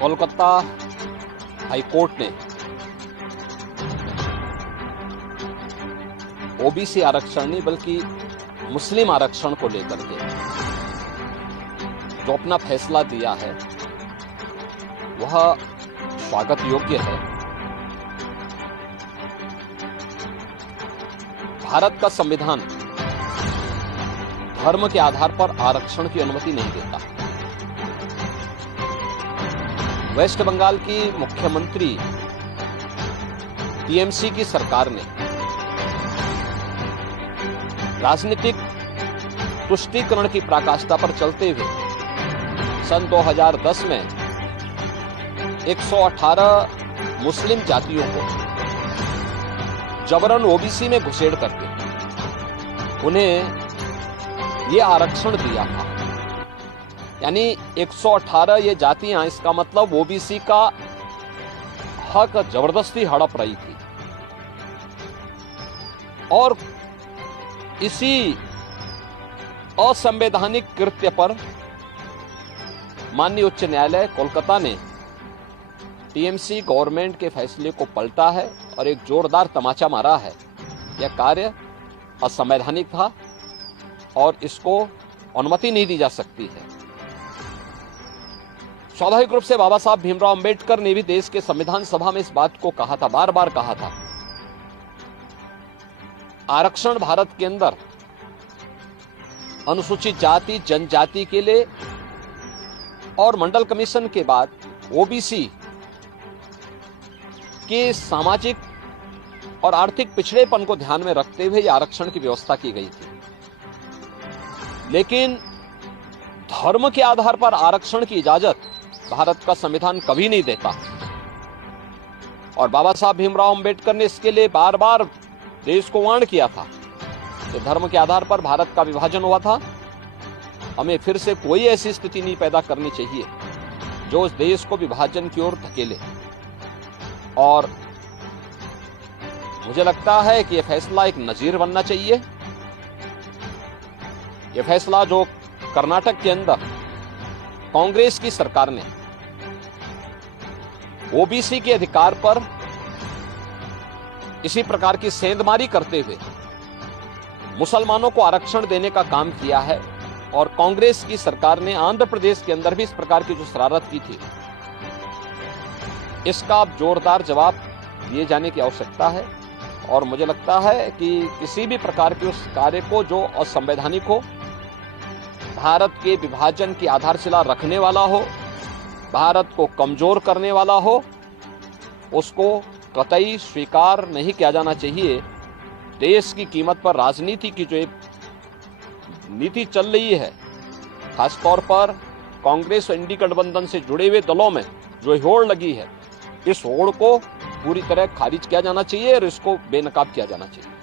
Kolkata high court ने OBC आरक्षण नहीं बल्कि मुस्लिम आरक्षण को लेकर के जो अपना फैसला दिया है वह स्वागत योग्य है। भारत का संविधान धर्म के आधार पर आरक्षण की अनुमति नहीं देता। वेस्ट बंगाल की मुख्यमंत्री टीएमसी की सरकार ने राजनीतिक तुष्टीकरण की पराकाष्ठा पर चलते हुए सन 2010 में 118 मुस्लिम जातियों को जबरन ओबीसी में घुसेड़ करके उन्हें ये आरक्षण दिया था। यानी 118 ये जातियां, इसका मतलब ओबीसी का हक जबरदस्ती हड़प रही थी। और इसी असंवैधानिक कृत्य पर माननीय उच्च न्यायालय कोलकाता ने टीएमसी गवर्नमेंट के फैसले को पलटा है और एक जोरदार तमाचा मारा है। यह कार्य असंवैधानिक था और इसको अनुमति नहीं दी जा सकती है। स्वाभाविक रूप से बाबा साहब भीमराव अंबेडकर ने भी देश के संविधान सभा में इस बात को कहा था, बार बार कहा था। आरक्षण भारत के अंदर अनुसूचित जाति जनजाति के लिए और मंडल कमीशन के बाद ओबीसी के सामाजिक और आर्थिक पिछड़ेपन को ध्यान में रखते हुए यह आरक्षण की व्यवस्था की गई थी। लेकिन धर्म के आधार पर आरक्षण की इजाजत भारत का संविधान कभी नहीं देता। और बाबा साहब भीमराव अंबेडकर ने इसके लिए बार बार देश को वार्न किया था कि धर्म के आधार पर भारत का विभाजन हुआ था। हमें फिर से कोई ऐसी स्थिति नहीं पैदा करनी चाहिए जो इस देश को विभाजन की ओर धकेले। और मुझे लगता है कि यह फैसला एक नजीर बनना चाहिए। यह फैसला जो कर्नाटक के अंदर कांग्रेस की सरकार ने ओबीसी के अधिकार पर इसी प्रकार की सेंधमारी करते हुए मुसलमानों को आरक्षण देने का काम किया है, और कांग्रेस की सरकार ने आंध्र प्रदेश के अंदर भी इस प्रकार की जो शरारत की थी, इसका अब जोरदार जवाब दिए जाने की आवश्यकता है। और मुझे लगता है कि किसी भी प्रकार के उस कार्य को जो असंवैधानिक हो, भारत के विभाजन की आधारशिला रखने वाला हो, भारत को कमजोर करने वाला हो, उसको कतई स्वीकार नहीं किया जाना चाहिए। देश की कीमत पर राजनीति की जो एक नीति चल रही है, खासतौर पर कांग्रेस और इंडी गठबंधन से जुड़े हुए दलों में जो होड़ लगी है, इस होड़ को पूरी तरह खारिज किया जाना चाहिए और इसको बेनकाब किया जाना चाहिए।